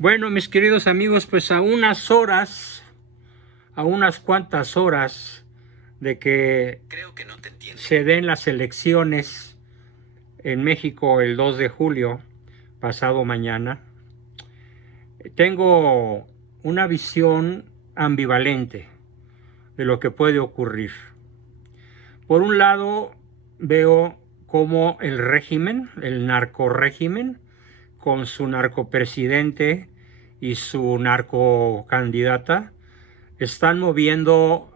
Bueno, mis queridos amigos, pues a unas cuantas horas de que se den las elecciones en México el 2 de julio, pasado mañana, tengo una visión ambivalente de lo que puede ocurrir. Por un lado, veo cómo el régimen, el narcorrégimen, con su narcopresidente y su narcocandidata, están moviendo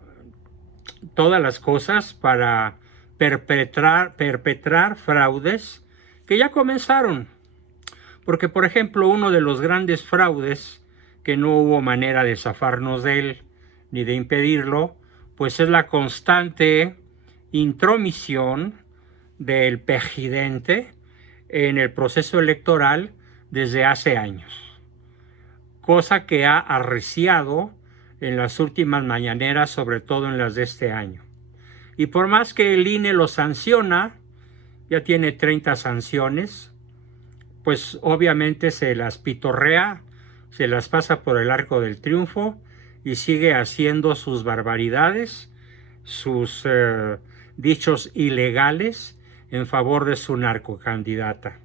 todas las cosas para perpetrar fraudes que ya comenzaron. Porque, por ejemplo, uno de los grandes fraudes, que no hubo manera de zafarnos de él ni de impedirlo, pues es la constante intromisión del presidente en el proceso electoral desde hace años, cosa que ha arreciado en las últimas mañaneras, sobre todo en las de este año. Y por más que el INE lo sanciona, ya tiene 30 sanciones, pues obviamente se las pitorrea, se las pasa por el arco del triunfo y sigue haciendo sus barbaridades, sus dichos ilegales en favor de su narcocandidata.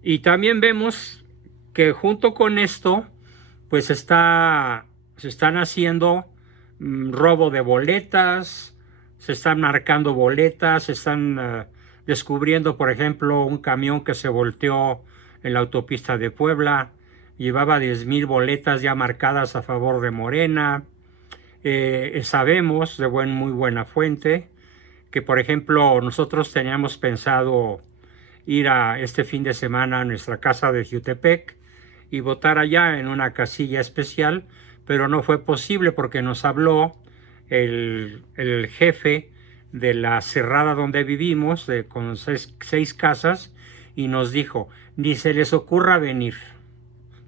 Y también vemos que junto con esto, pues se están haciendo robo de boletas, se están marcando boletas, se están descubriendo, por ejemplo, un camión que se volteó en la autopista de Puebla, llevaba 10,000 boletas ya marcadas a favor de Morena. Sabemos de muy buena fuente que, por ejemplo, nosotros teníamos pensado ir a este fin de semana a nuestra casa de Jutepec y votar allá en una casilla especial, pero no fue posible porque nos habló el jefe de la cerrada donde vivimos, con seis casas, y nos dijo, ni se les ocurra venir.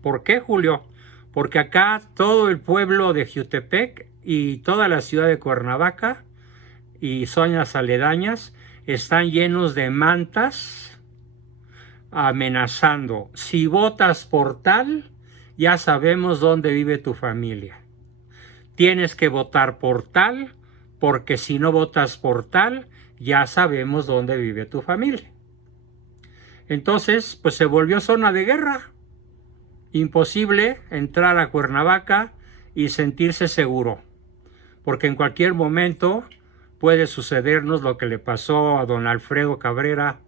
¿Por qué, Julio? Porque acá todo el pueblo de Jutepec y toda la ciudad de Cuernavaca y zonas aledañas están llenos de mantas amenazando, si votas por tal, ya sabemos dónde vive tu familia. Tienes que votar por tal, porque si no votas por tal, ya sabemos dónde vive tu familia. Entonces, pues se volvió zona de guerra. Imposible entrar a Cuernavaca y sentirse seguro, porque en cualquier momento puede sucedernos lo que le pasó a don Alfredo Cabrera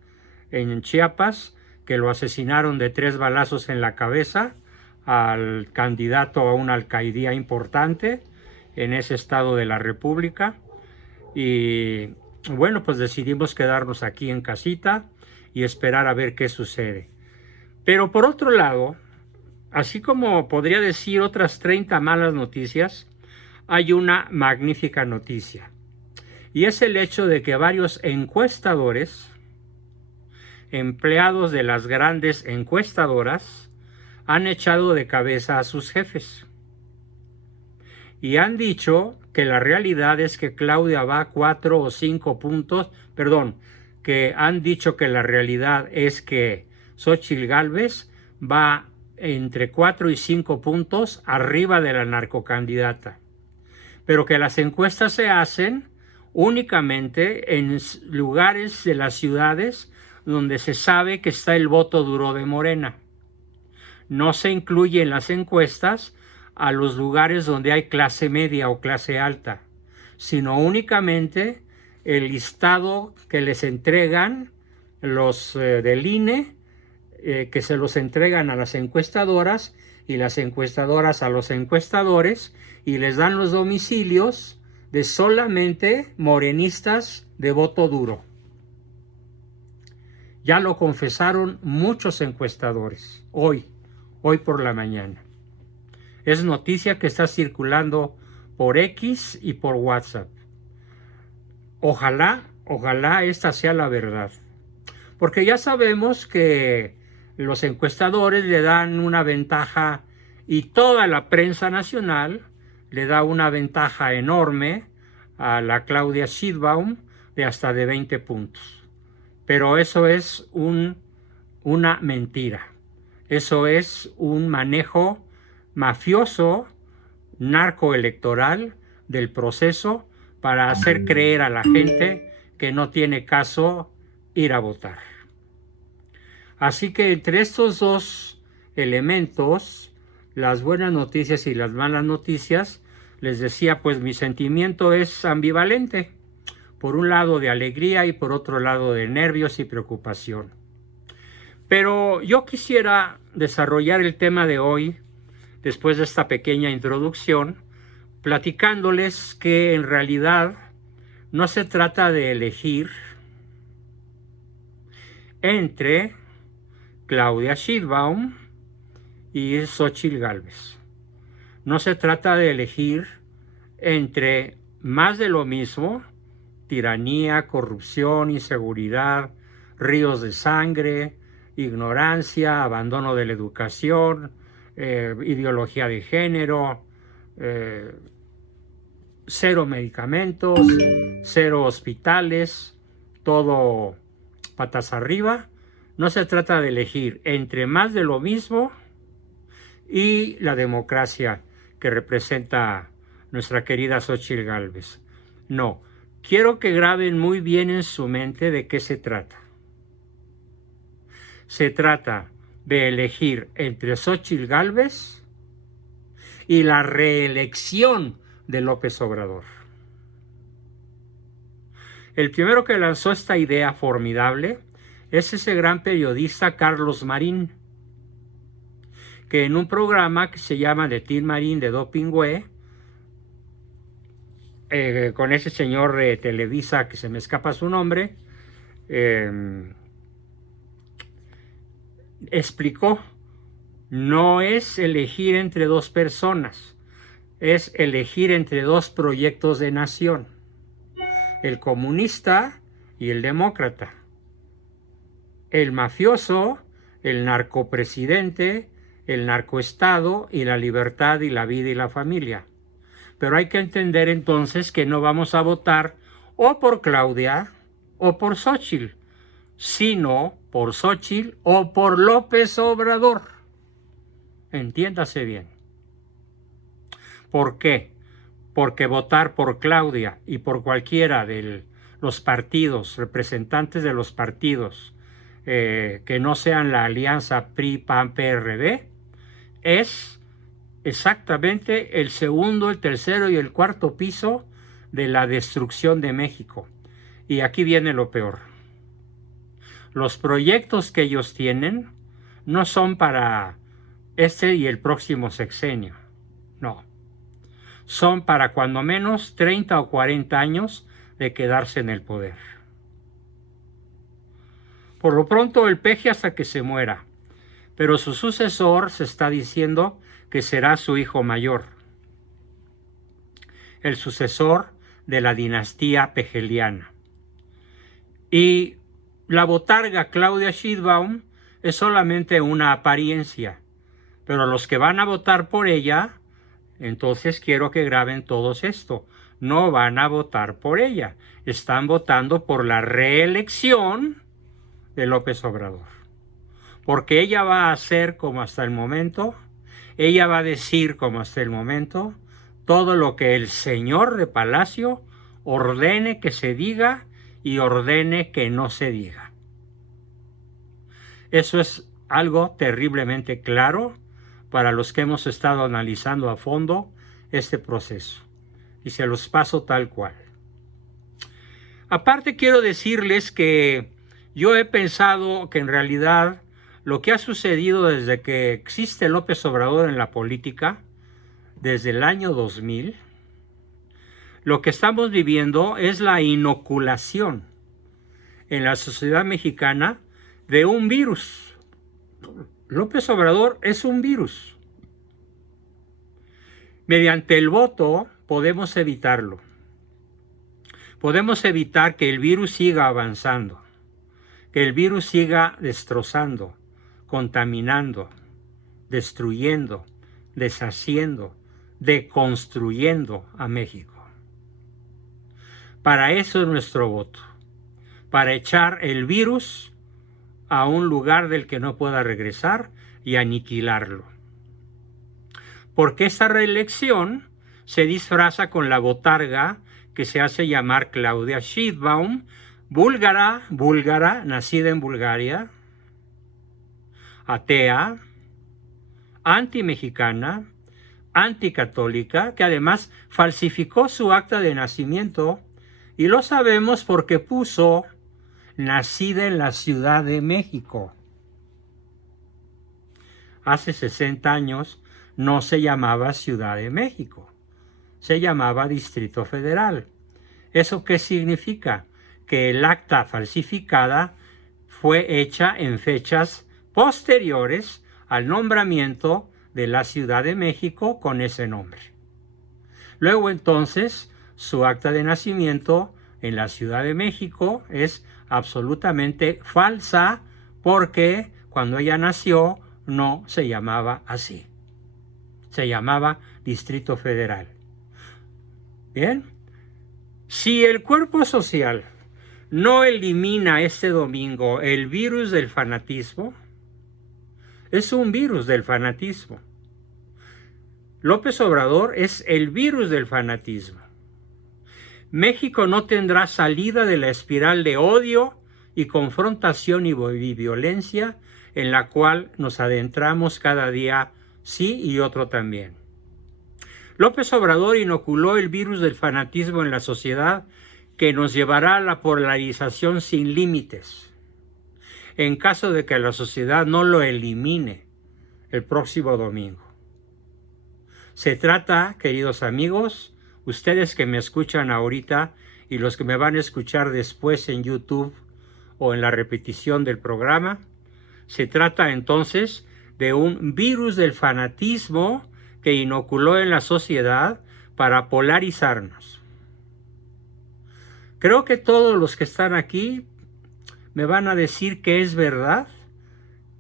en Chiapas, que lo asesinaron de 3 balazos en la cabeza al candidato a una alcaldía importante en ese estado de la República. Y bueno, pues decidimos quedarnos aquí en casita y esperar a ver qué sucede. Pero por otro lado, así como podría decir otras 30 malas noticias, hay una magnífica noticia. Y es el hecho de que varios encuestadores, empleados de las grandes encuestadoras, han echado de cabeza a sus jefes. Y han dicho que la realidad es que Claudia va 4 o 5 puntos, que han dicho que la realidad es que Xóchitl Gálvez va entre 4 y 5 puntos arriba de la narcocandidata. Pero que las encuestas se hacen únicamente en lugares de las ciudades donde se sabe que está el voto duro de Morena. No se incluye en las encuestas a los lugares donde hay clase media o clase alta, sino únicamente el listado que les entregan los del INE, que se los entregan a las encuestadoras y las encuestadoras a los encuestadores, y les dan los domicilios de solamente morenistas de voto duro. Ya lo confesaron muchos encuestadores hoy por la mañana. Es noticia que está circulando por X y por WhatsApp. Ojalá esta sea la verdad. Porque ya sabemos que los encuestadores le dan una ventaja y toda la prensa nacional le da una ventaja enorme a la Claudia Sheinbaum de hasta de 20 puntos. Pero eso es una mentira. Eso es un manejo mafioso, narcoelectoral del proceso para hacer creer a la gente que no tiene caso ir a votar. Así que entre estos dos elementos, las buenas noticias y las malas noticias, les decía, pues mi sentimiento es ambivalente. Por un lado de alegría y por otro lado de nervios y preocupación. Pero yo quisiera desarrollar el tema de hoy, después de esta pequeña introducción, platicándoles que en realidad no se trata de elegir entre Claudia Sheinbaum y Xóchitl Gálvez. No se trata de elegir entre más de lo mismo, tiranía, corrupción, inseguridad, ríos de sangre, ignorancia, abandono de la educación, ideología de género, cero medicamentos, cero hospitales, todo patas arriba. No se trata de elegir entre más de lo mismo y la democracia que representa nuestra querida Xóchitl Gálvez. No, quiero que graben muy bien en su mente de qué se trata. Se trata de elegir entre Xóchitl Gálvez y la reelección de López Obrador. El primero que lanzó esta idea formidable es ese gran periodista Carlos Marín, que en un programa que se llama The Tin Marín de Dopingüe, con ese señor de Televisa que se me escapa su nombre, explicó, no es elegir entre dos personas, es elegir entre dos proyectos de nación, el comunista y el demócrata, el mafioso, el narcopresidente, el narcoestado y la libertad y la vida y la familia. Pero hay que entender entonces que no vamos a votar o por Claudia o por Xóchitl, sino por Xóchitl o por López Obrador. Entiéndase bien. ¿Por qué? Porque votar por Claudia y por cualquiera de los partidos, representantes de los partidos que no sean la alianza PRI-PAN-PRD, es exactamente el segundo, el tercero y el cuarto piso de la destrucción de México. Y aquí viene lo peor. Los proyectos que ellos tienen no son para este y el próximo sexenio. No. Son para cuando menos 30 o 40 años de quedarse en el poder. Por lo pronto el peje hasta que se muera, pero su sucesor se está diciendo que será su hijo mayor, el sucesor de la dinastía pejeliana. Y la botarga Claudia Sheinbaum es solamente una apariencia, pero los que van a votar por ella, entonces quiero que graben todos esto, no van a votar por ella, están votando por la reelección de López Obrador, porque ella va a hacer como hasta el momento. Ella va a decir, como hasta el momento, todo lo que el señor de Palacio ordene que se diga y ordene que no se diga. Eso es algo terriblemente claro para los que hemos estado analizando a fondo este proceso. Y se los paso tal cual. Aparte quiero decirles que yo he pensado que en realidad lo que ha sucedido desde que existe López Obrador en la política, desde el año 2000, lo que estamos viviendo es la inoculación en la sociedad mexicana de un virus. López Obrador es un virus. Mediante el voto podemos evitarlo. Podemos evitar que el virus siga avanzando, que el virus siga destrozando, contaminando, destruyendo, deshaciendo, deconstruyendo a México. Para eso es nuestro voto, para echar el virus a un lugar del que no pueda regresar, y aniquilarlo. Porque esta reelección se disfraza con la botarga que se hace llamar Claudia Sheinbaum, búlgara, nacida en Bulgaria, atea, antimexicana, anticatólica, que además falsificó su acta de nacimiento, y lo sabemos porque puso nacida en la Ciudad de México. Hace 60 años no se llamaba Ciudad de México, se llamaba Distrito Federal. ¿Eso qué significa? Que el acta falsificada fue hecha en fechas posteriores al nombramiento de la Ciudad de México con ese nombre. Luego entonces su acta de nacimiento en la Ciudad de México es absolutamente falsa porque cuando ella nació no se llamaba así. Se llamaba Distrito Federal. Bien, si el cuerpo social no elimina este domingo el virus del fanatismo, es un virus del fanatismo. López Obrador es el virus del fanatismo. México no tendrá salida de la espiral de odio y confrontación y violencia en la cual nos adentramos cada día, sí y otro también. López Obrador inoculó el virus del fanatismo en la sociedad que nos llevará a la polarización sin límites. En caso de que la sociedad no lo elimine el próximo domingo. Se trata, queridos amigos, ustedes que me escuchan ahorita y los que me van a escuchar después en YouTube o en la repetición del programa, se trata entonces de un virus del fanatismo que inoculó en la sociedad para polarizarnos. Creo que todos los que están aquí me van a decir que es verdad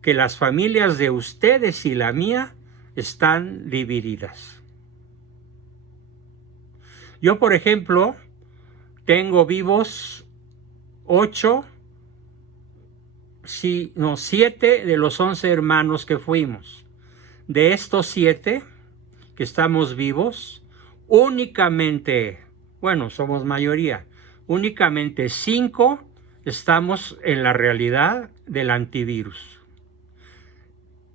que las familias de ustedes y la mía están divididas. Yo, por ejemplo, tengo vivos 7 de los 11 hermanos que fuimos. De estos 7 que estamos vivos, únicamente, somos mayoría, únicamente 5 estamos en la realidad del antivirus.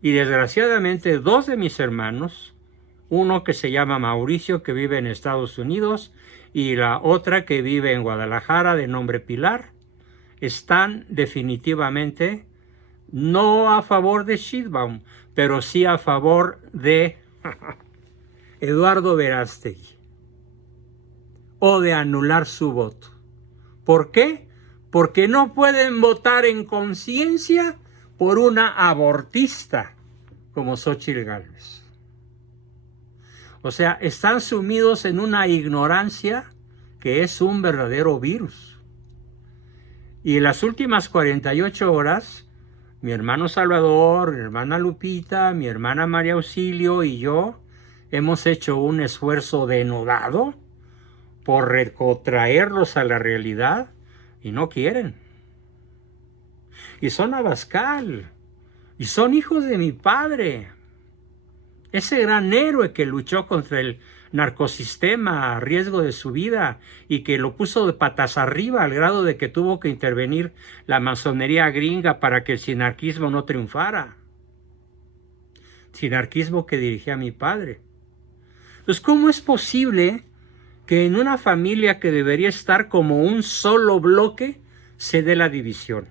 Y desgraciadamente 2 de mis hermanos, uno que se llama Mauricio, que vive en Estados Unidos, y la otra que vive en Guadalajara, de nombre Pilar, están definitivamente no a favor de Sheinbaum, pero sí a favor de Eduardo Verástegui, o de anular su voto. ¿Por qué? Porque no pueden votar en conciencia por una abortista como Xóchitl Gálvez. O sea, están sumidos en una ignorancia que es un verdadero virus. Y en las últimas 48 horas, mi hermano Salvador, mi hermana Lupita, mi hermana María Auxilio y yo hemos hecho un esfuerzo denodado por retrotraerlos a la realidad y no quieren. Y son Abascal, y son hijos de mi padre. Ese gran héroe que luchó contra el narcosistema a riesgo de su vida y que lo puso de patas arriba al grado de que tuvo que intervenir la masonería gringa para que el sinarquismo no triunfara. Sinarquismo que dirigía mi padre. Entonces, ¿cómo es posible que en una familia que debería estar como un solo bloque se dé la división?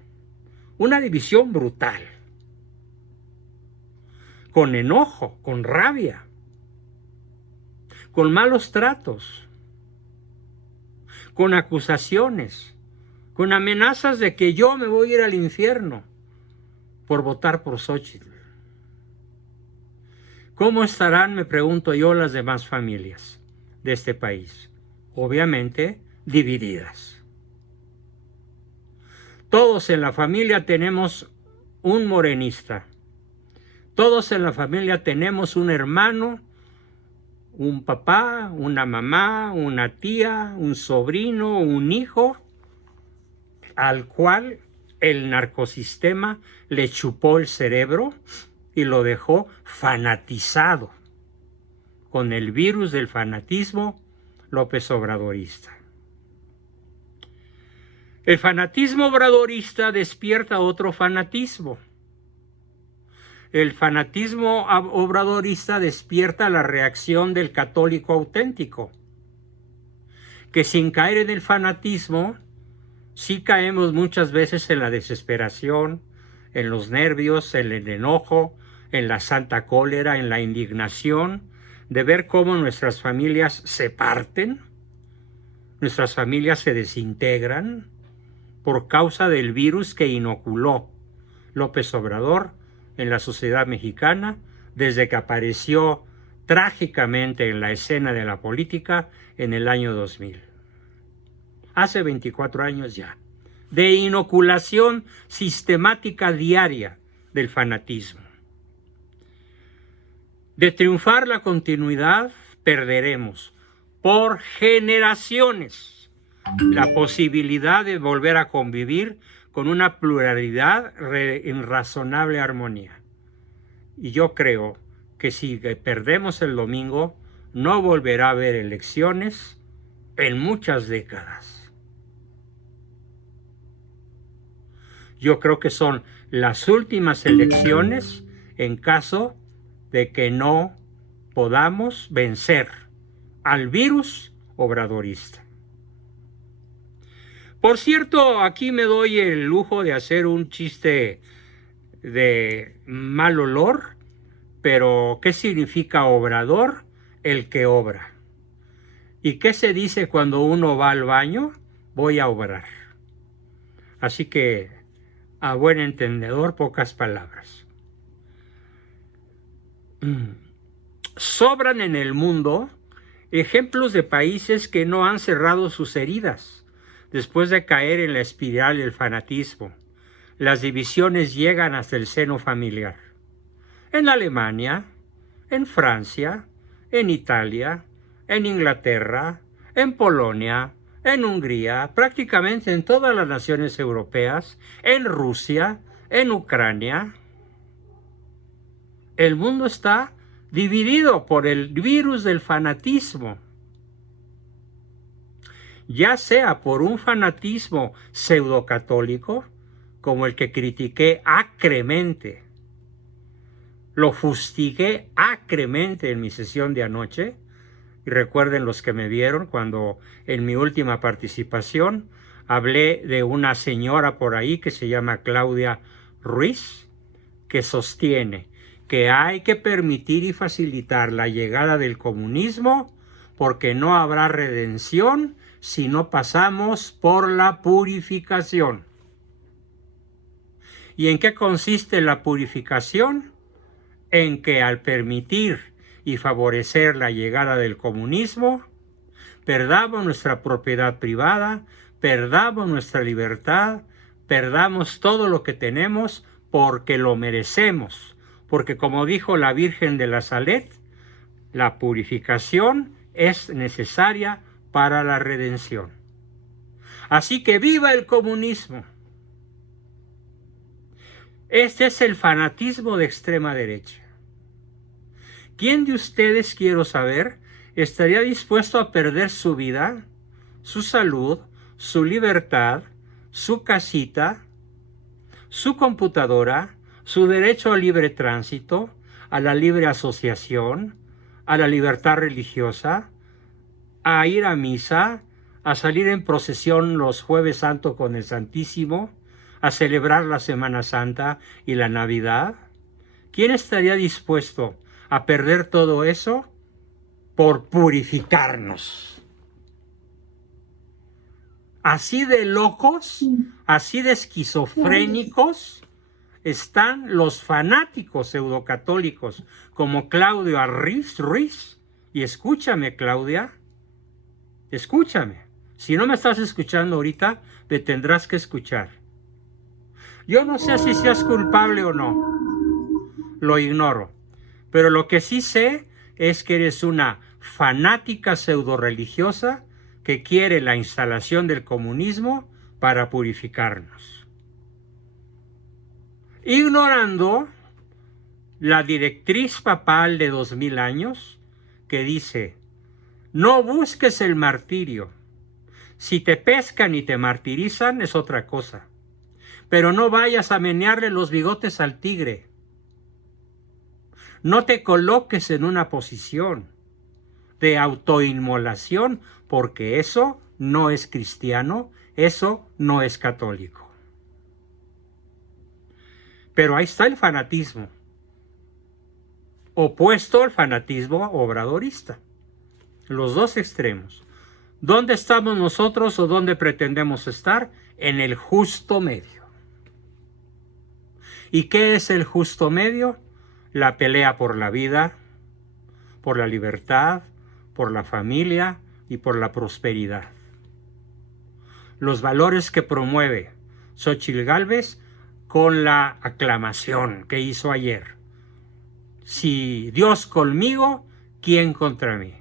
Una división brutal. Con enojo, con rabia, con malos tratos, con acusaciones, con amenazas de que yo me voy a ir al infierno por votar por Xóchitl. ¿Cómo estarán, me pregunto yo, las demás familias de este país? Obviamente divididas. Todos en la familia tenemos un morenista. Todos en la familia tenemos un hermano, un papá, una mamá, una tía, un sobrino, un hijo, al cual el narcosistema le chupó el cerebro y lo dejó fanatizado con el virus del fanatismo López Obradorista. El fanatismo obradorista despierta otro fanatismo. El fanatismo obradorista despierta la reacción del católico auténtico, que sin caer en el fanatismo, sí caemos muchas veces en la desesperación, en los nervios, en el enojo, en la santa cólera, en la indignación de ver cómo nuestras familias se parten, nuestras familias se desintegran por causa del virus que inoculó López Obrador en la sociedad mexicana desde que apareció trágicamente en la escena de la política en el año 2000. Hace 24 años ya, de inoculación sistemática diaria del fanatismo. De triunfar la continuidad, perderemos por generaciones la posibilidad de volver a convivir con una pluralidad en razonable armonía. Y yo creo que si perdemos el domingo, no volverá a haber elecciones en muchas décadas. Yo creo que son las últimas elecciones en caso de que no podamos vencer al virus obradorista. Por cierto, aquí me doy el lujo de hacer un chiste de mal olor, pero ¿qué significa obrador? El que obra. ¿Y qué se dice cuando uno va al baño? Voy a obrar. Así que, a buen entendedor, pocas palabras. Sobran en el mundo ejemplos de países que no han cerrado sus heridas después de caer en la espiral del fanatismo. Las divisiones llegan hasta el seno familiar. En Alemania, en Francia, en Italia, en Inglaterra, en Polonia, en Hungría, prácticamente en todas las naciones europeas, en Rusia, en Ucrania. El mundo está dividido por el virus del fanatismo, ya sea por un fanatismo pseudocatólico, como el que critiqué acremente, lo fustigué acremente en mi sesión de anoche, y recuerden los que me vieron cuando en mi última participación hablé de una señora por ahí que se llama Claudia Ruiz, que sostiene que hay que permitir y facilitar la llegada del comunismo porque no habrá redención si no pasamos por la purificación. ¿Y en qué consiste la purificación? En que al permitir y favorecer la llegada del comunismo, perdamos nuestra propiedad privada, perdamos nuestra libertad, perdamos todo lo que tenemos porque lo merecemos. Porque como dijo la Virgen de la Salet, la purificación es necesaria para la redención. Así que ¡viva el comunismo! Este es el fanatismo de extrema derecha. ¿Quién de ustedes, quiero saber, estaría dispuesto a perder su vida, su salud, su libertad, su casita, su computadora, su derecho al libre tránsito, a la libre asociación, a la libertad religiosa, a ir a misa, a salir en procesión los Jueves Santo con el Santísimo, a celebrar la Semana Santa y la Navidad? ¿Quién estaría dispuesto a perder todo eso por purificarnos? Así de locos, así de esquizofrénicos están los fanáticos pseudocatólicos como Claudia Ruiz. Y escúchame, Claudia, escúchame. Si no me estás escuchando ahorita, me tendrás que escuchar. Yo no sé si seas culpable o no, lo ignoro, pero lo que sí sé es que eres una fanática pseudo-religiosa que quiere la instalación del comunismo para purificarnos, ignorando la directriz papal de 2000 años que dice: no busques el martirio. Si te pescan y te martirizan es otra cosa. Pero no vayas a menearle los bigotes al tigre. No te coloques en una posición de autoinmolación, porque eso no es cristiano, eso no es católico. Pero ahí está el fanatismo, opuesto al fanatismo obradorista. Los dos extremos. ¿Dónde estamos nosotros o dónde pretendemos estar? En el justo medio. ¿Y qué es el justo medio? La pelea por la vida, por la libertad, por la familia y por la prosperidad. Los valores que promueve Xóchitl Gálvez con la aclamación que hizo ayer. Si Dios conmigo, ¿quién contra mí?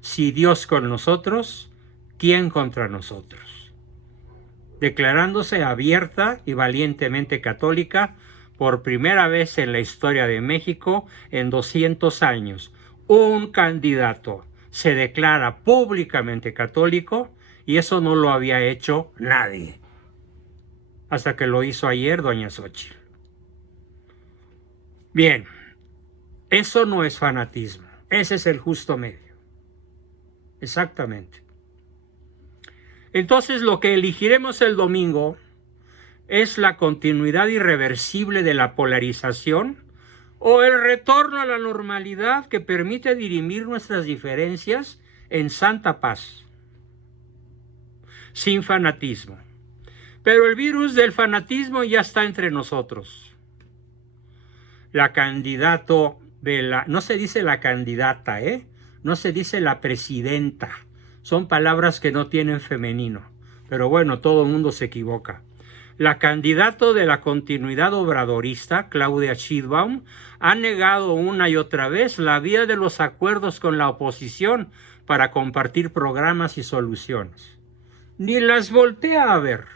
Si Dios con nosotros, ¿quién contra nosotros? Declarándose abierta y valientemente católica por primera vez en la historia de México en 200 años. Un candidato se declara públicamente católico y eso no lo había hecho nadie. Hasta que lo hizo ayer doña Xóchitl. Bien, eso no es fanatismo, ese es el justo medio. Exactamente. Entonces lo que elegiremos el domingo es la continuidad irreversible de la polarización o el retorno a la normalidad que permite dirimir nuestras diferencias en santa paz, sin fanatismo. Pero el virus del fanatismo ya está entre nosotros. La candidato de la... No se dice la candidata, no se dice la presidenta. Son palabras que no tienen femenino. Pero bueno, todo el mundo se equivoca. La candidato de la continuidad obradorista, Claudia Sheinbaum, ha negado una y otra vez la vía de los acuerdos con la oposición para compartir programas y soluciones. Ni las voltea a ver.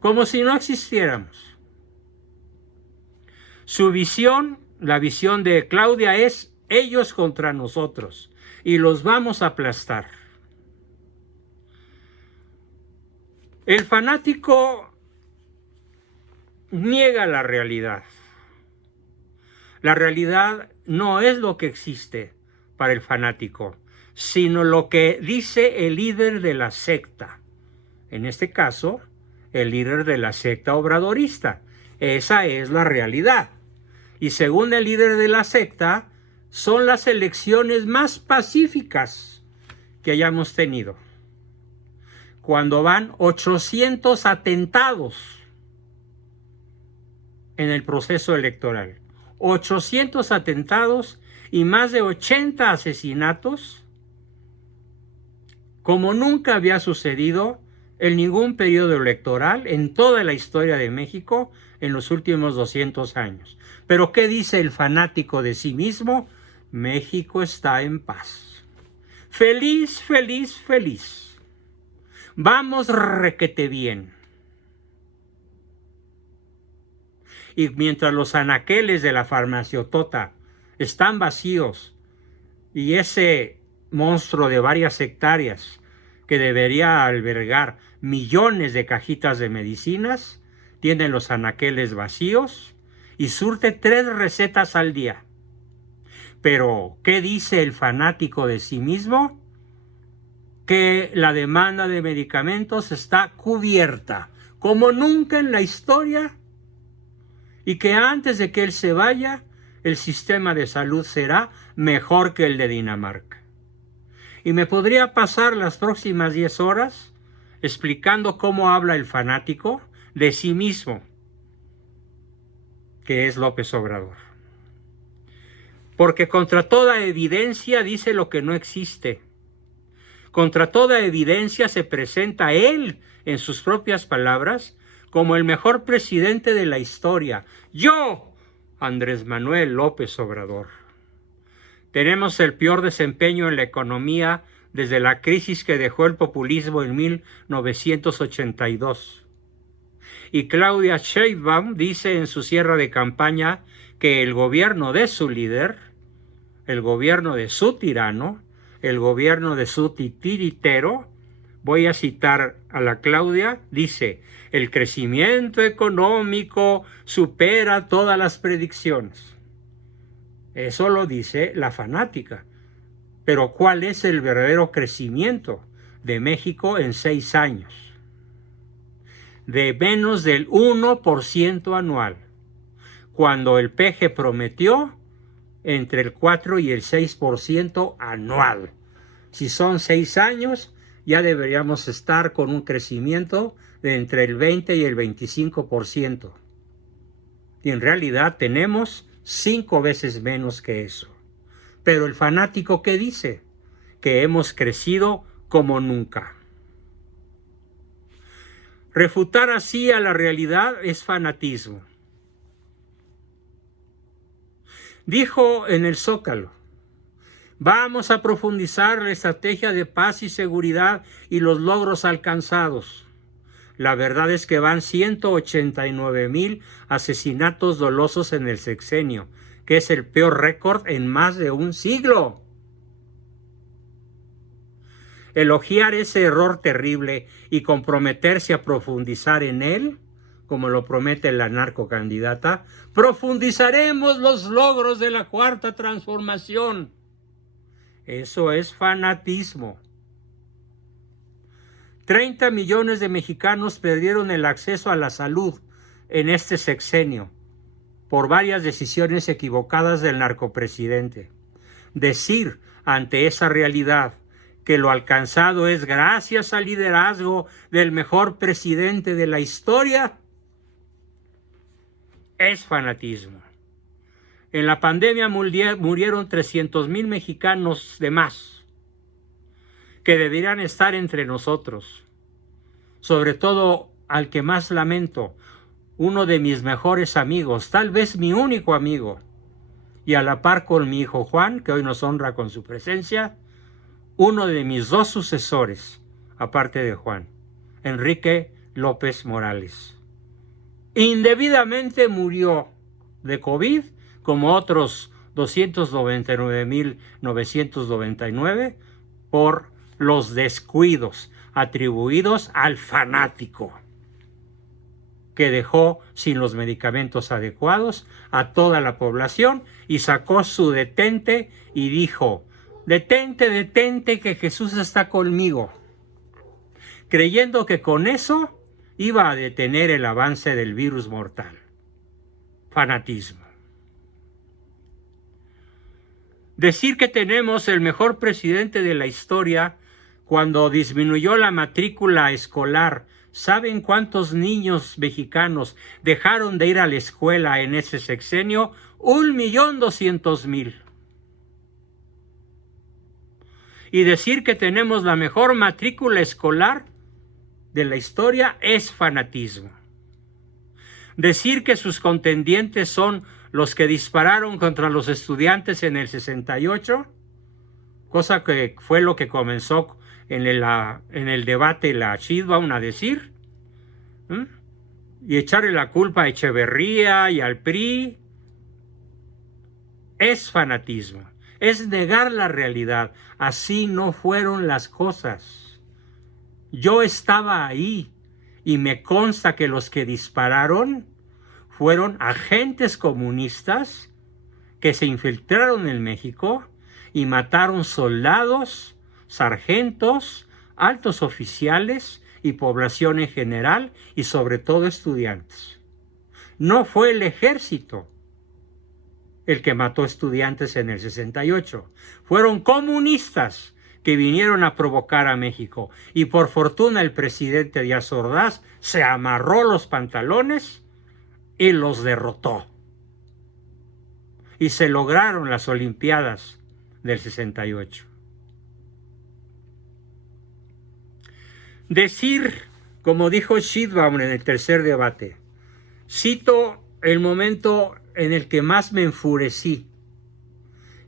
Como si no existiéramos. Su visión, la visión de Claudia, es ellos contra nosotros y los vamos a aplastar. El fanático niega la realidad. La realidad no es lo que existe para el fanático, sino lo que dice el líder de la secta. En este caso, el líder de la secta obradorista. Esa es la realidad. Y según el líder de la secta, son las elecciones más pacíficas que hayamos tenido. Cuando van 800 atentados en el proceso electoral. 800 atentados y más de 80 asesinatos, como nunca había sucedido en ningún periodo electoral en toda la historia de México en los últimos 200 años. Pero ¿qué dice el fanático de sí mismo? México está en paz. Feliz, feliz, feliz. Vamos requete bien. Y mientras los anaqueles de la farmaciotota están vacíos y ese monstruo de varias hectáreas que debería albergar millones de cajitas de medicinas, tiene los anaqueles vacíos y surte 3 recetas al día. Pero, ¿qué dice el fanático de sí mismo? Que la demanda de medicamentos está cubierta, como nunca en la historia, y que antes de que él se vaya, el sistema de salud será mejor que el de Dinamarca. Y me podría pasar las próximas 10 horas explicando cómo habla el fanático de sí mismo, que es López Obrador. Porque contra toda evidencia dice lo que no existe. Contra toda evidencia se presenta él, en sus propias palabras, como el mejor presidente de la historia. Yo, Andrés Manuel López Obrador. Tenemos el peor desempeño en la economía desde la crisis que dejó el populismo en 1982. Y Claudia Sheinbaum dice en su cierre de campaña que el gobierno de su líder, el gobierno de su tirano, el gobierno de su titiritero, voy a citar a la Claudia, dice: el crecimiento económico supera todas las predicciones. Eso lo dice la fanática. Pero ¿cuál es el verdadero crecimiento de México en 6 años? De menos del 1% anual, cuando el PG prometió entre el 4 y el 6% anual. Si son 6 años, ya deberíamos estar con un crecimiento de entre el 20 y el 25%. Y en realidad tenemos 5 veces menos que eso. Pero el fanático, ¿qué dice? Que hemos crecido como nunca. Refutar así a la realidad es fanatismo. Dijo en el Zócalo: vamos a profundizar la estrategia de paz y seguridad y los logros alcanzados. La verdad es que van 189,000 asesinatos dolosos en el sexenio, que es el peor récord en más de un siglo. Elogiar ese error terrible y comprometerse a profundizar en él, como lo promete la narcocandidata: profundizaremos los logros de la Cuarta Transformación. Eso es fanatismo. 30 millones de mexicanos perdieron el acceso a la salud en este sexenio por varias decisiones equivocadas del narcopresidente. Decir ante esa realidad que lo alcanzado es gracias al liderazgo del mejor presidente de la historia es fanatismo. En la pandemia murieron 300,000 mexicanos de más, que deberían estar entre nosotros. Sobre todo al que más lamento, uno de mis mejores amigos, tal vez mi único amigo, y a la par con mi hijo Juan, que hoy nos honra con su presencia, uno de mis 2 sucesores, aparte de Juan, Enrique López Morales. Indebidamente murió de COVID, como otros 299,999, por los descuidos atribuidos al fanático, que dejó sin los medicamentos adecuados a toda la población y sacó su detente y dijo: detente, detente, que Jesús está conmigo, creyendo que con eso iba a detener el avance del virus mortal. Fanatismo. Decir que tenemos el mejor presidente de la historia cuando disminuyó la matrícula escolar. ¿Saben cuántos niños mexicanos dejaron de ir a la escuela en ese sexenio? 1,200,000. Y decir que tenemos la mejor matrícula escolar de la historia es fanatismo. Decir que sus contendientes son los que dispararon contra los estudiantes en el 68, cosa que fue lo que comenzó en el debate la Sheinbaum a decir, y echarle la culpa a Echeverría y al PRI, es fanatismo, es negar la realidad. Así no fueron las cosas. Yo estaba ahí y me consta que los que dispararon fueron agentes comunistas que se infiltraron en México y mataron soldados, sargentos, altos oficiales y población en general, y sobre todo estudiantes. No fue el ejército el que mató estudiantes en el 68. Fueron comunistas que vinieron a provocar a México, y por fortuna el presidente Díaz Ordaz se amarró los pantalones y los derrotó. Y se lograron las Olimpiadas del 68. Decir, como dijo Sheinbaum en el tercer debate, cito el momento en el que más me enfurecí,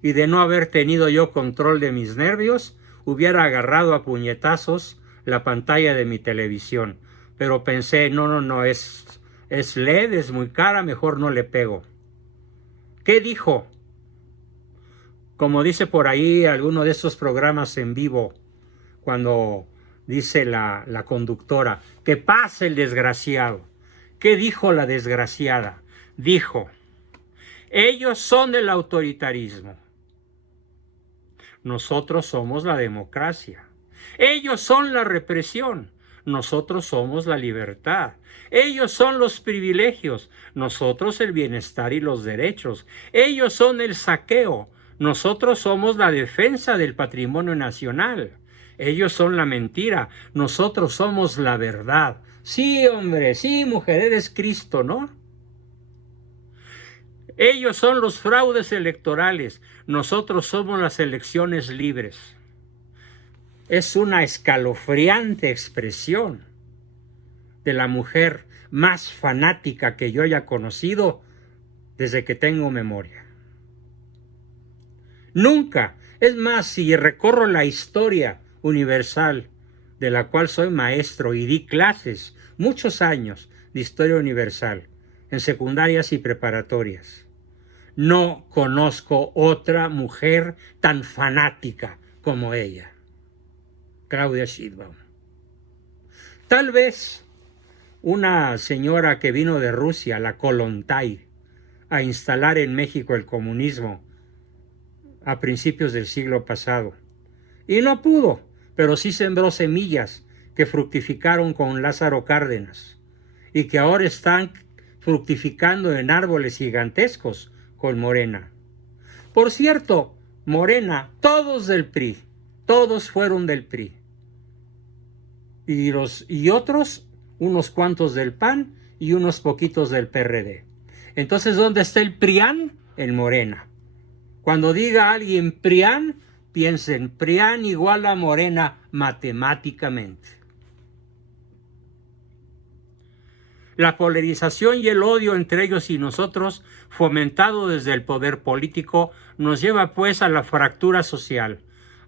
y de no haber tenido yo control de mis nervios, hubiera agarrado a puñetazos la pantalla de mi televisión, pero pensé, no, es LED, es muy cara, mejor no le pego. ¿Qué dijo? Como dice por ahí alguno de estos programas en vivo, cuando dice la conductora, que pase el desgraciado. ¿Qué dijo la desgraciada? Dijo, ellos son del autoritarismo. Nosotros somos la democracia. Ellos son la represión. Nosotros somos la libertad. Ellos son los privilegios. Nosotros el bienestar y los derechos. Ellos son el saqueo. Nosotros somos la defensa del patrimonio nacional. Ellos son la mentira. Nosotros somos la verdad. Sí, hombre, sí, mujer, eres Cristo, ¿no? Ellos son los fraudes electorales. Nosotros somos las elecciones libres. Es una escalofriante expresión de la mujer más fanática que yo haya conocido desde que tengo memoria. Nunca, es más, si recorro la historia universal, de la cual soy maestro y di clases muchos años de historia universal, en secundarias y preparatorias, no conozco otra mujer tan fanática como ella. Claudia Sheinbaum. Tal vez una señora que vino de Rusia, la Kollontai, a instalar en México el comunismo a principios del siglo pasado. Y no pudo, pero sí sembró semillas que fructificaron con Lázaro Cárdenas y que ahora están fructificando en árboles gigantescos con Morena. Por cierto, Morena, todos del PRI, todos fueron del PRI. Y otros, unos cuantos del PAN y unos poquitos del PRD. Entonces, ¿dónde está el PRIAN? En Morena. Cuando diga alguien PRIAN, piensen, PRIAN igual a Morena matemáticamente. La polarización y el odio entre ellos y nosotros, fomentado desde el poder político, nos lleva pues a la fractura social,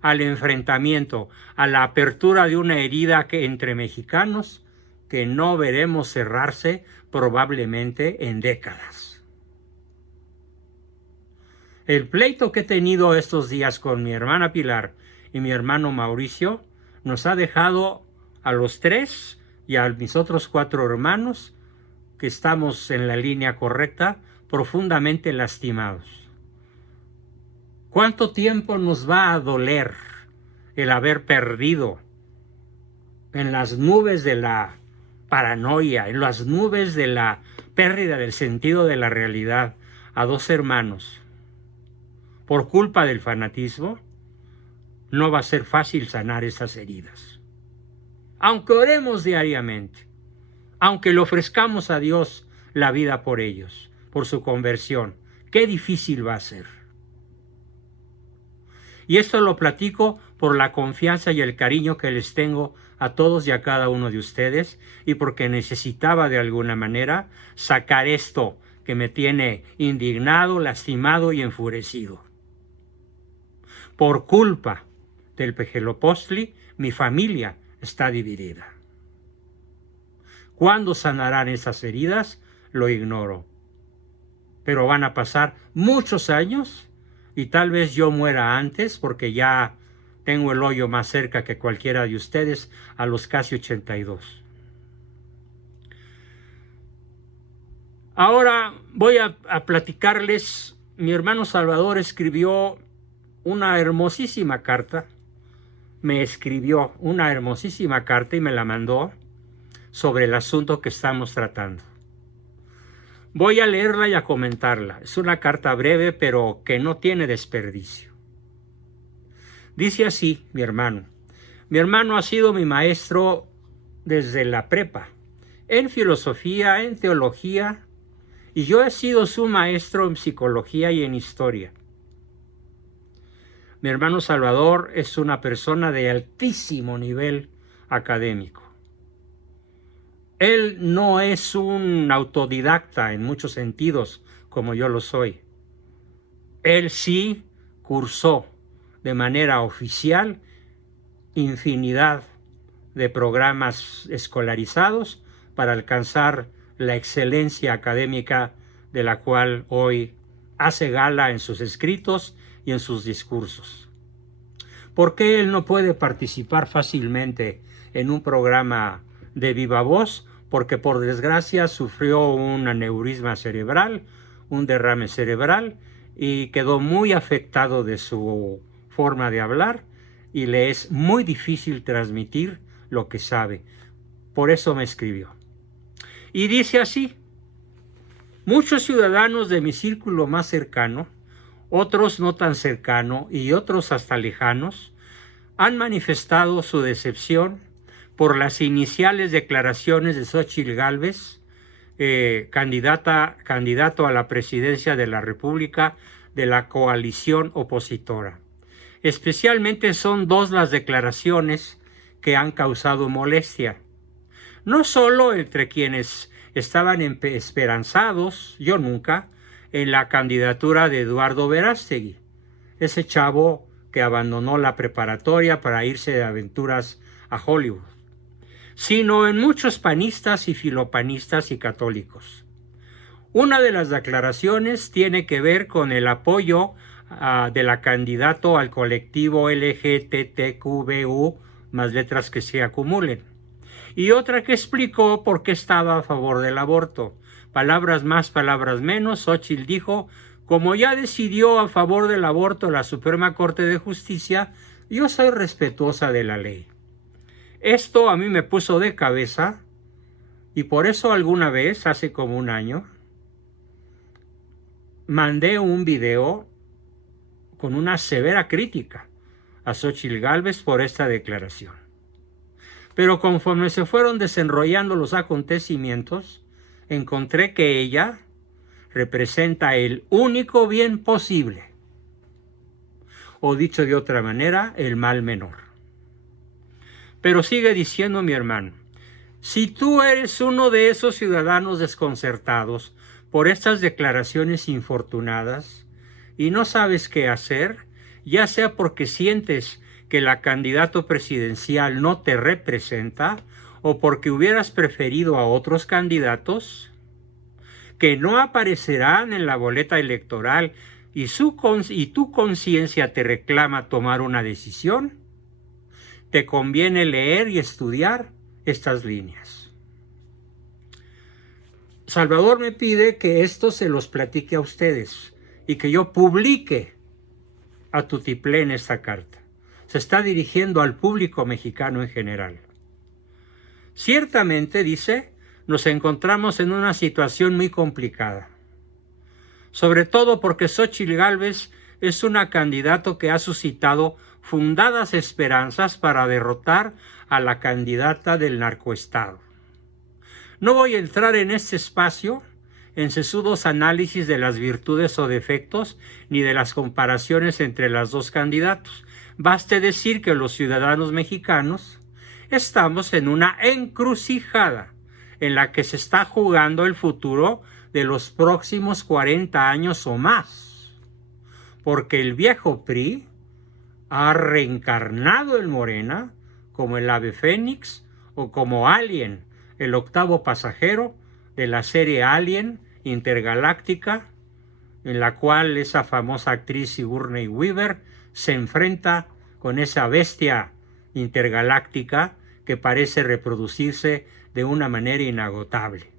al enfrentamiento, a la apertura de una herida entre mexicanos que no veremos cerrarse probablemente en décadas. El pleito que he tenido estos días con mi hermana Pilar y mi hermano Mauricio nos ha dejado a los tres y a mis otros 4 hermanos, que estamos en la línea correcta, profundamente lastimados. ¿Cuánto tiempo nos va a doler el haber perdido en las nubes de la paranoia, en las nubes de la pérdida del sentido de la realidad, a 2 hermanos? Por culpa del fanatismo, no va a ser fácil sanar esas heridas. Aunque oremos diariamente, aunque le ofrezcamos a Dios la vida por ellos, por su conversión, qué difícil va a ser. Y esto lo platico por la confianza y el cariño que les tengo a todos y a cada uno de ustedes, y porque necesitaba de alguna manera sacar esto que me tiene indignado, lastimado y enfurecido. Por culpa del Pejelopostli, mi familia está dividida. ¿Cuándo sanarán esas heridas? Lo ignoro. Pero van a pasar muchos años y tal vez yo muera antes, porque ya tengo el hoyo más cerca que cualquiera de ustedes a los casi 82. Ahora voy a platicarles. Mi hermano Salvador escribió una hermosísima carta, me escribió una hermosísima carta y me la mandó sobre el asunto que estamos tratando. Voy a leerla y a comentarla. Es una carta breve, pero que no tiene desperdicio. Dice así, mi hermano. Mi hermano ha sido mi maestro desde la prepa, en filosofía, en teología, y yo he sido su maestro en psicología y en historia. Mi hermano Salvador es una persona de altísimo nivel académico. Él no es un autodidacta en muchos sentidos como yo lo soy. Él sí cursó de manera oficial infinidad de programas escolarizados para alcanzar la excelencia académica de la cual hoy hace gala en sus escritos y en sus discursos. ¿Por qué él no puede participar fácilmente en un programa de viva voz? Porque por desgracia sufrió un aneurisma cerebral, un derrame cerebral, y quedó muy afectado de su forma de hablar y le es muy difícil transmitir lo que sabe. Por eso me escribió. Y dice así: muchos ciudadanos de mi círculo más cercano, otros no tan cercano y otros hasta lejanos, han manifestado su decepción por las iniciales declaraciones de Xóchitl Gálvez, candidato a la presidencia de la República de la coalición opositora. Especialmente son dos las declaraciones que han causado molestia, no solo entre quienes estaban esperanzados, yo nunca, en la candidatura de Eduardo Verástegui, ese chavo que abandonó la preparatoria para irse de aventuras a Hollywood, sino en muchos panistas y filopanistas y católicos. Una de las declaraciones tiene que ver con el apoyo de la candidato al colectivo LGTTQBU, más letras que se acumulen, y otra que explicó por qué estaba a favor del aborto. Palabras más, palabras menos, Xóchitl dijo: como ya decidió a favor del aborto la Suprema Corte de Justicia, yo soy respetuosa de la ley. Esto a mí me puso de cabeza y por eso alguna vez, hace como un año, mandé un video con una severa crítica a Xóchitl Gálvez por esta declaración. Pero conforme se fueron desenrollando los acontecimientos, encontré que ella representa el único bien posible, o dicho de otra manera, el mal menor. Pero sigue diciendo mi hermano: si tú eres uno de esos ciudadanos desconcertados por estas declaraciones infortunadas y no sabes qué hacer, ya sea porque sientes que la candidato presidencial no te representa o porque hubieras preferido a otros candidatos que no aparecerán en la boleta electoral y tu conciencia te reclama tomar una decisión, te conviene leer y estudiar estas líneas. Salvador me pide que esto se los platique a ustedes y que yo publique a tutiplén esta carta. Se está dirigiendo al público mexicano en general. Ciertamente, dice, nos encontramos en una situación muy complicada, sobre todo porque Xóchitl Gálvez es una candidata que ha suscitado fundadas esperanzas para derrotar a la candidata del narcoestado. No voy a entrar en este espacio en sesudos análisis de las virtudes o defectos ni de las comparaciones entre las dos candidatos. Baste decir que los ciudadanos mexicanos estamos en una encrucijada en la que se está jugando el futuro de los próximos 40 años o más, porque el viejo PRI ha reencarnado en Morena como el ave fénix o como Alien, el octavo pasajero de la serie Alien intergaláctica, en la cual esa famosa actriz Sigourney Weaver se enfrenta con esa bestia intergaláctica que parece reproducirse de una manera inagotable.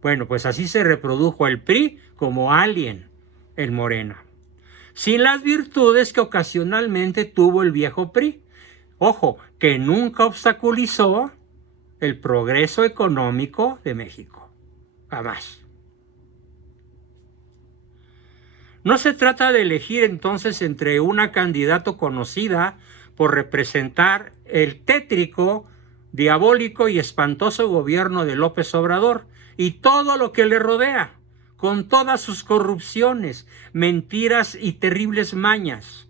Bueno, pues así se reprodujo el PRI como Alien en Morena, sin las virtudes que ocasionalmente tuvo el viejo PRI. Ojo, que nunca obstaculizó el progreso económico de México. Jamás. No se trata de elegir entonces entre una candidata conocida por representar el tétrico, diabólico y espantoso gobierno de López Obrador y todo lo que le rodea, con todas sus corrupciones, mentiras y terribles mañas,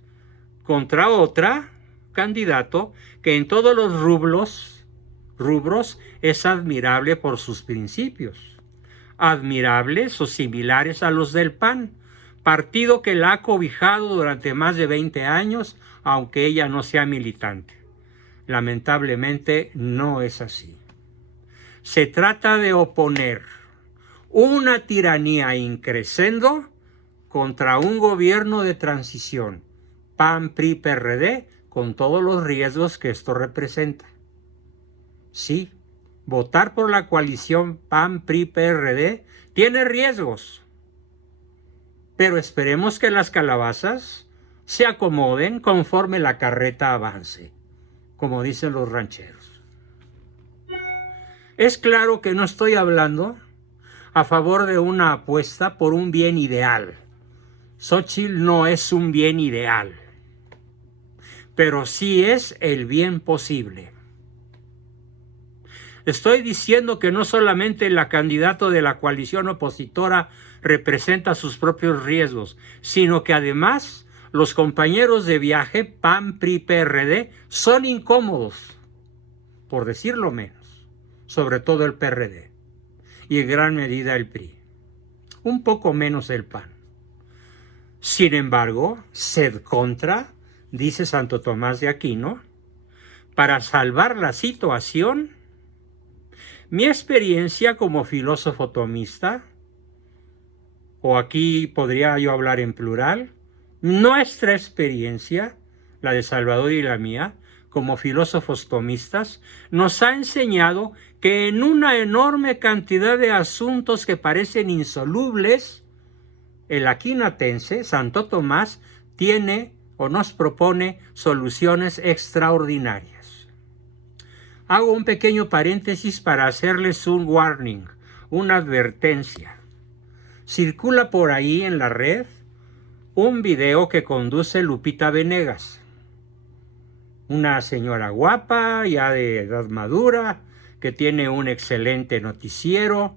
contra otra candidato que en todos los rubros es admirable por sus principios, admirables o similares a los del PAN, partido que la ha cobijado durante más de 20 años, aunque ella no sea militante. Lamentablemente no es así. Se trata de oponer una tiranía increscendo contra un gobierno de transición, PAN, PRI, PRD, con todos los riesgos que esto representa. Sí, votar por la coalición PAN, PRI, PRD tiene riesgos, pero esperemos que las calabazas se acomoden conforme la carreta avance, como dicen los rancheros. Es claro que no estoy hablando a favor de una apuesta por un bien ideal. Xóchitl no es un bien ideal, pero sí es el bien posible. Estoy diciendo que no solamente el candidato de la coalición opositora representa sus propios riesgos, sino que además los compañeros de viaje, PAN, PRI, PRD, son incómodos, por decirlo menos, sobre todo el PRD y en gran medida el PRI, un poco menos el PAN. Sin embargo, sed contra, dice Santo Tomás de Aquino, para salvar la situación. Mi experiencia como filósofo tomista, o aquí podría yo hablar en plural, nuestra experiencia, la de Salvador y la mía, como filósofos tomistas, nos ha enseñado que en una enorme cantidad de asuntos que parecen insolubles, el aquinatense, Santo Tomás, tiene o nos propone soluciones extraordinarias. Hago un pequeño paréntesis para hacerles un warning, una advertencia. Circula por ahí en la red un video que conduce Lupita Venegas, una señora guapa, ya de edad madura, que tiene un excelente noticiero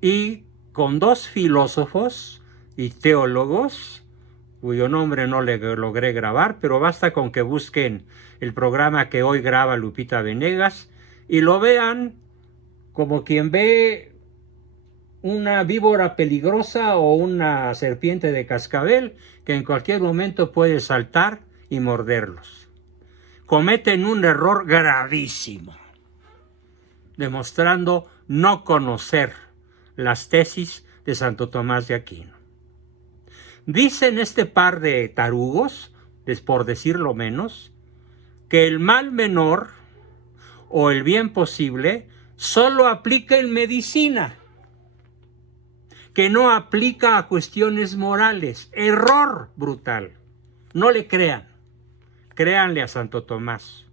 y con dos filósofos y teólogos, cuyo nombre no le logré grabar, pero basta con que busquen el programa que hoy graba Lupita Venegas y lo vean como quien ve una víbora peligrosa o una serpiente de cascabel que en cualquier momento puede saltar y morderlos. Cometen un error gravísimo, demostrando no conocer las tesis de Santo Tomás de Aquino. Dicen este par de tarugos, por decirlo menos, que el mal menor o el bien posible solo aplica en medicina, que no aplica a cuestiones morales. Error brutal. No le crean. Créanle a Santo Tomás,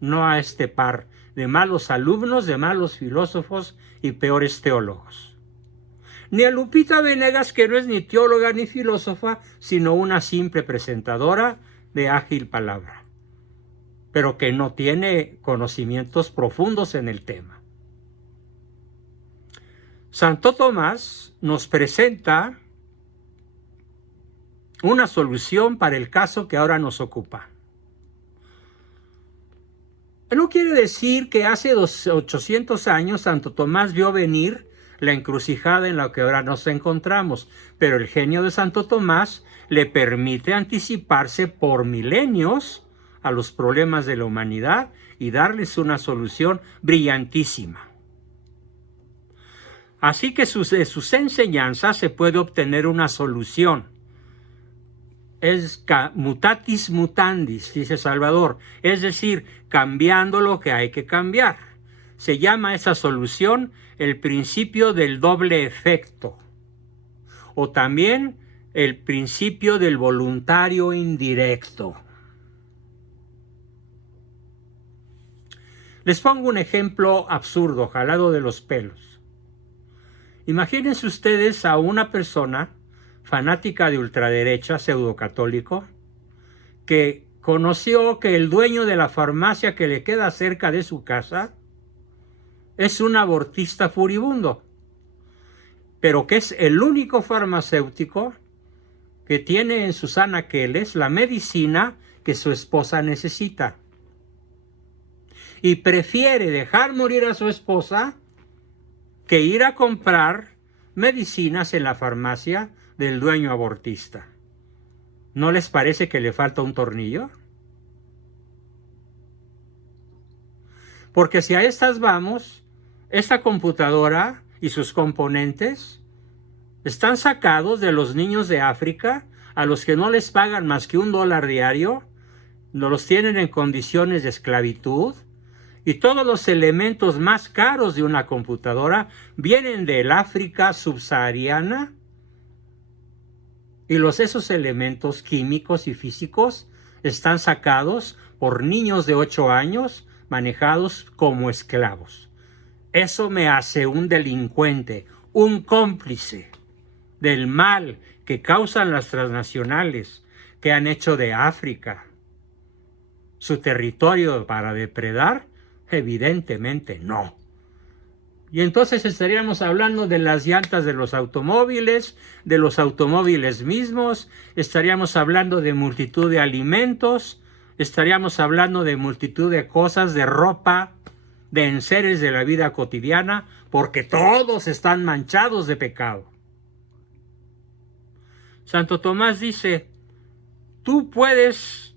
no a este par de malos alumnos, de malos filósofos y peores teólogos. Ni a Lupita Venegas, que no es ni teóloga ni filósofa, sino una simple presentadora de ágil palabra, pero que no tiene conocimientos profundos en el tema. Santo Tomás nos presenta una solución para el caso que ahora nos ocupa. No quiere decir que hace 800 años Santo Tomás vio venir la encrucijada en la que ahora nos encontramos, pero el genio de Santo Tomás le permite anticiparse por milenios a los problemas de la humanidad y darles una solución brillantísima. Así que de sus enseñanzas se puede obtener una solución. Es mutatis mutandis, dice Salvador, es decir, cambiando lo que hay que cambiar. Se llama esa solución el principio del doble efecto, o también el principio del voluntario indirecto. Les pongo un ejemplo absurdo, jalado de los pelos. Imagínense ustedes a una persona fanática de ultraderecha, pseudocatólico, que conoció que el dueño de la farmacia que le queda cerca de su casa es un abortista furibundo, pero que es el único farmacéutico que tiene en sus anaqueles la medicina que su esposa necesita. Y prefiere dejar morir a su esposa que ir a comprar medicinas en la farmacia del dueño abortista. ¿No les parece que le falta un tornillo? Porque si a estas vamos, esta computadora y sus componentes están sacados de los niños de África, a los que no les pagan más que $1 diario, no los tienen en condiciones de esclavitud, y todos los elementos más caros de una computadora vienen del África subsahariana, y esos elementos químicos y físicos están sacados por niños de 8 años manejados como esclavos. Eso me hace un delincuente, un cómplice del mal que causan las transnacionales, que han hecho de África su territorio para depredar. Evidentemente no. Y entonces estaríamos hablando de las llantas de los automóviles mismos, estaríamos hablando de multitud de alimentos, estaríamos hablando de multitud de cosas, de ropa, de enseres de la vida cotidiana, porque todos están manchados de pecado. Santo Tomás dice, tú puedes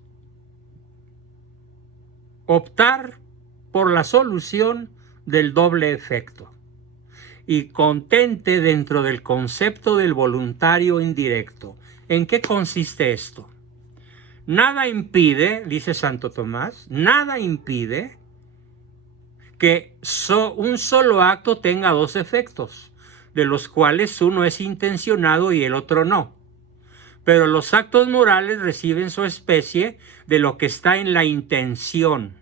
optar por la solución del doble efecto y contente dentro del concepto del voluntario indirecto. ¿En qué consiste esto? Nada impide, dice Santo Tomás, nada impide que un solo acto tenga dos efectos, de los cuales uno es intencionado y el otro no. Pero los actos morales reciben su especie de lo que está en la intención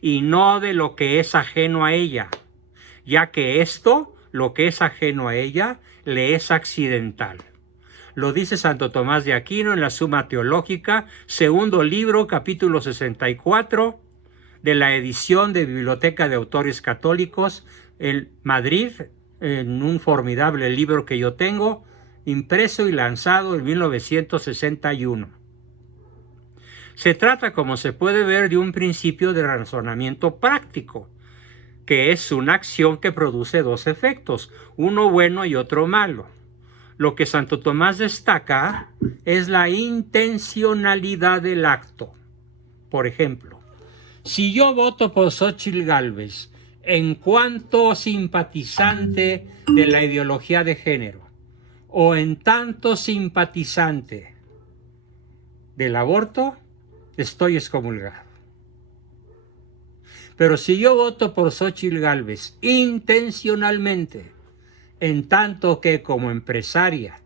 y no de lo que es ajeno a ella, ya que esto, lo que es ajeno a ella, le es accidental. Lo dice Santo Tomás de Aquino en la Suma Teológica, segundo libro, capítulo 64, de la edición de Biblioteca de Autores Católicos, en Madrid, en un formidable libro que yo tengo, impreso y lanzado en 1961. Se trata, como se puede ver, de un principio de razonamiento práctico, que es una acción que produce dos efectos, uno bueno y otro malo. Lo que Santo Tomás destaca es la intencionalidad del acto. Por ejemplo, si yo voto por Xóchitl Gálvez en cuanto simpatizante de la ideología de género, o en tanto simpatizante del aborto, estoy excomulgado. Pero si yo voto por Xóchitl Gálvez intencionalmente, en tanto que como empresaria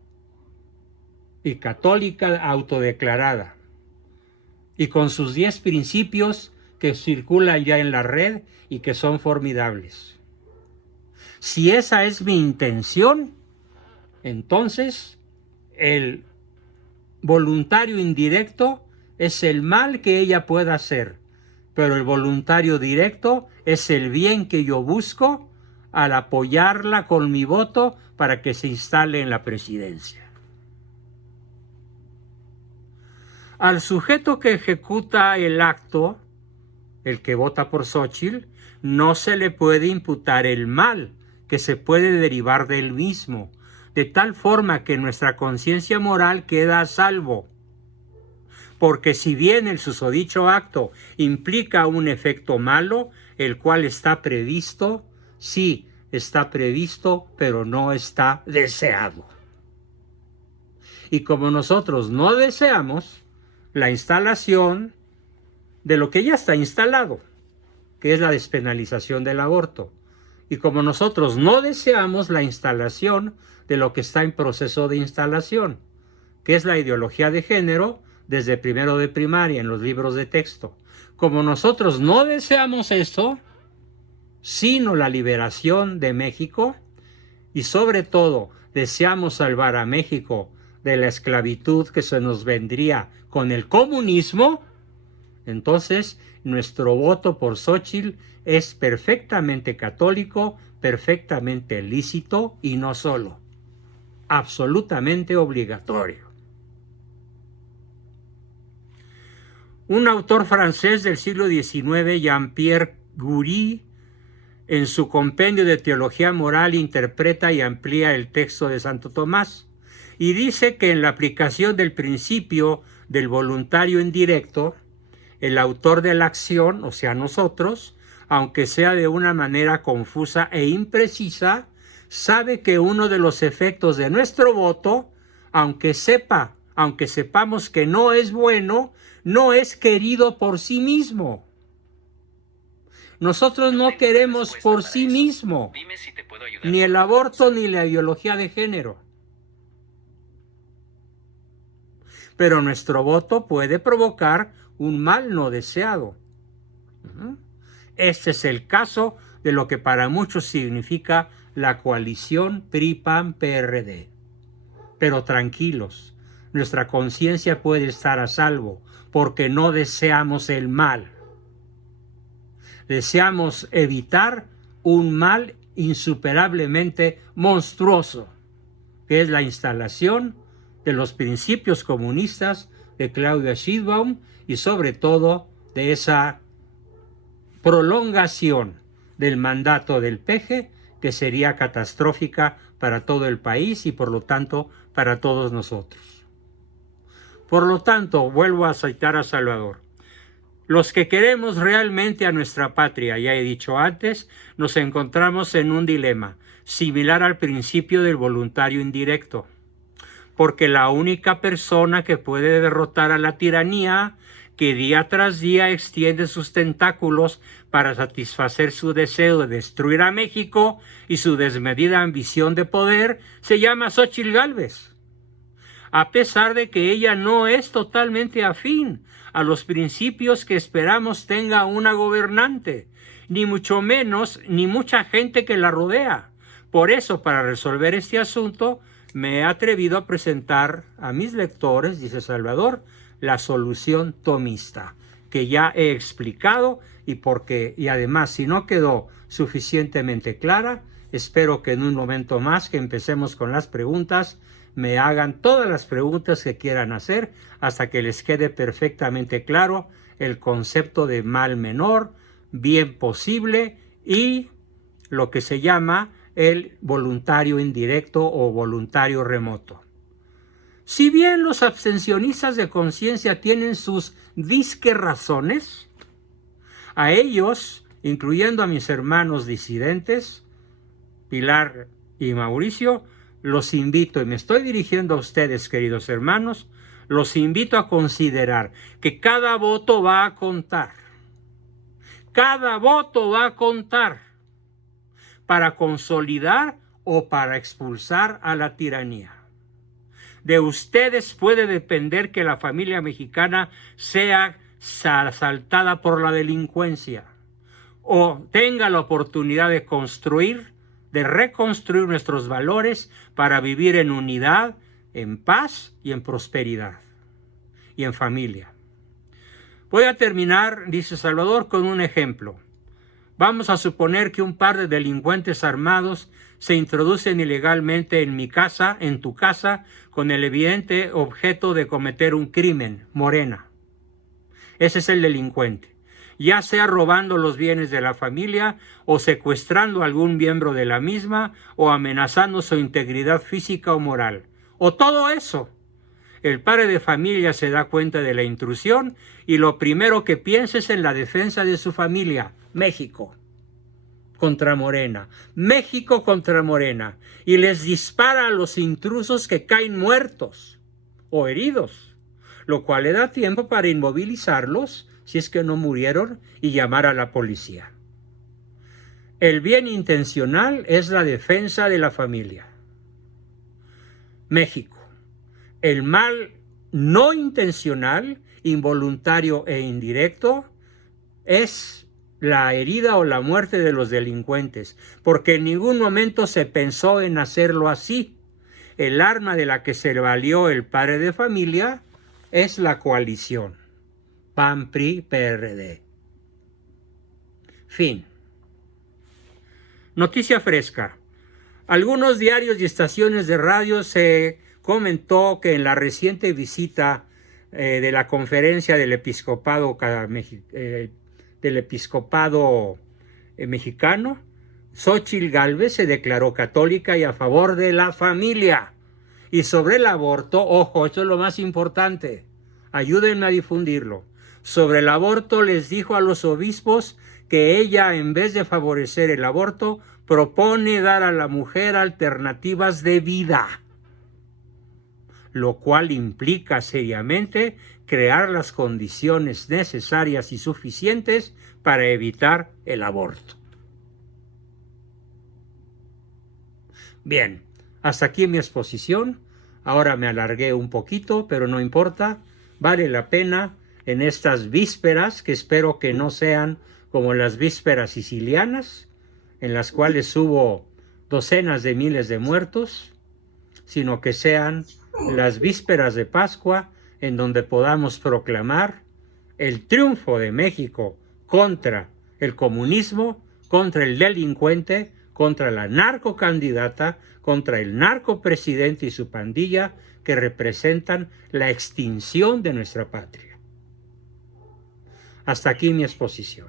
y católica autodeclarada, y con sus 10 principios que circulan ya en la red y que son formidables, si esa es mi intención, entonces el voluntario indirecto es el mal que ella pueda hacer, pero el voluntario directo es el bien que yo busco al apoyarla con mi voto para que se instale en la presidencia. Al sujeto que ejecuta el acto, el que vota por Xóchitl, no se le puede imputar el mal que se puede derivar del mismo, de tal forma que nuestra conciencia moral queda a salvo. Porque si bien el susodicho acto implica un efecto malo, el cual está previsto, sí está previsto, pero no está deseado. Y como nosotros no deseamos la instalación de lo que ya está instalado, que es la despenalización del aborto, y como nosotros no deseamos la instalación de lo que está en proceso de instalación, que es la ideología de género, desde primero de primaria en los libros de texto. Como nosotros no deseamos eso, sino la liberación de México, y sobre todo deseamos salvar a México de la esclavitud que se nos vendría con el comunismo, entonces nuestro voto por Xóchitl es perfectamente católico, perfectamente lícito y no solo, absolutamente obligatorio. Un autor francés del siglo XIX, Jean-Pierre Gury, en su compendio de teología moral interpreta y amplía el texto de Santo Tomás y dice que en la aplicación del principio del voluntario indirecto, el autor de la acción, o sea nosotros, aunque sea de una manera confusa e imprecisa, sabe que uno de los efectos de nuestro voto, aunque sepamos que no es bueno, no es querido por sí mismo. Nosotros no queremos por sí mismo ni el aborto ni la ideología de género. Pero nuestro voto puede provocar un mal no deseado. Este es el caso de lo que para muchos significa la coalición PRI-PAN-PRD. Pero tranquilos, nuestra conciencia puede estar a salvo porque no deseamos el mal. Deseamos evitar un mal insuperablemente monstruoso, que es la instalación de los principios comunistas de Claudia Sheinbaum y sobre todo de esa prolongación del mandato del PG, que sería catastrófica para todo el país y por lo tanto para todos nosotros. Por lo tanto, vuelvo a citar a Salvador. Los que queremos realmente a nuestra patria, ya he dicho antes, nos encontramos en un dilema similar al principio del voluntario indirecto, porque la única persona que puede derrotar a la tiranía que día tras día extiende sus tentáculos para satisfacer su deseo de destruir a México y su desmedida ambición de poder, se llama Xóchitl Gálvez. A pesar de que ella no es totalmente afín a los principios que esperamos tenga una gobernante, ni mucho menos ni mucha gente que la rodea. Por eso, para resolver este asunto, me he atrevido a presentar a mis lectores, dice Salvador, la solución tomista, que ya he explicado y además, si no quedó suficientemente clara, espero que en un momento más que empecemos con las preguntas, me hagan todas las preguntas que quieran hacer hasta que les quede perfectamente claro el concepto de mal menor, bien posible y lo que se llama el voluntario indirecto o voluntario remoto. Si bien los abstencionistas de conciencia tienen sus disque razones, a ellos, incluyendo a mis hermanos disidentes, Pilar y Mauricio, los invito, y me estoy dirigiendo a ustedes, queridos hermanos, los invito a considerar que cada voto va a contar. Cada voto va a contar para consolidar o para expulsar a la tiranía. De ustedes puede depender que la familia mexicana sea asaltada por la delincuencia o tenga la oportunidad de reconstruir nuestros valores para vivir en unidad, en paz y en prosperidad y en familia. Voy a terminar, dice Salvador, con un ejemplo. Vamos a suponer que un par de delincuentes armados se introducen ilegalmente en mi casa, en tu casa, con el evidente objeto de cometer un crimen, Morena. Ese es el delincuente, ya sea robando los bienes de la familia o secuestrando a algún miembro de la misma o amenazando su integridad física o moral, o todo eso. El padre de familia se da cuenta de la intrusión y lo primero que piensa es en la defensa de su familia, México contra Morena, México contra Morena, y les dispara a los intrusos que caen muertos o heridos, lo cual le da tiempo para inmovilizarlos si es que no murieron y llamar a la policía. El bien intencional es la defensa de la familia. México. El mal no intencional, involuntario e indirecto, es la herida o la muerte de los delincuentes, porque en ningún momento se pensó en hacerlo así. El arma de la que se valió el padre de familia es la coalición PAN, PRI, PRD. Fin. Noticia fresca. Algunos diarios y estaciones de radio se comentó que en la reciente visita de la conferencia del episcopado mexicano, Xóchitl Gálvez se declaró católica y a favor de la familia. Y sobre el aborto, ojo, esto es lo más importante, ayúdenme a difundirlo. sobre el aborto les dijo a los obispos que ella, en vez de favorecer el aborto, propone dar a la mujer alternativas de vida, lo cual implica seriamente crear las condiciones necesarias y suficientes para evitar el aborto. Bien, hasta aquí mi exposición. Ahora me alargué un poquito, pero no importa. Vale la pena en estas vísperas, que espero que no sean como las vísperas sicilianas, en las cuales hubo docenas de miles de muertos, sino que sean las vísperas de Pascua, en donde podamos proclamar el triunfo de México contra el comunismo, contra el delincuente, contra la narcocandidata, contra el narcopresidente y su pandilla, que representan la extinción de nuestra patria. Hasta aquí mi exposición.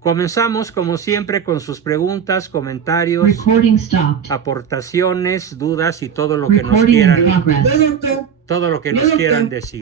Comenzamos, como siempre, con sus preguntas, comentarios, aportaciones, dudas y todo lo que nos quieran decir.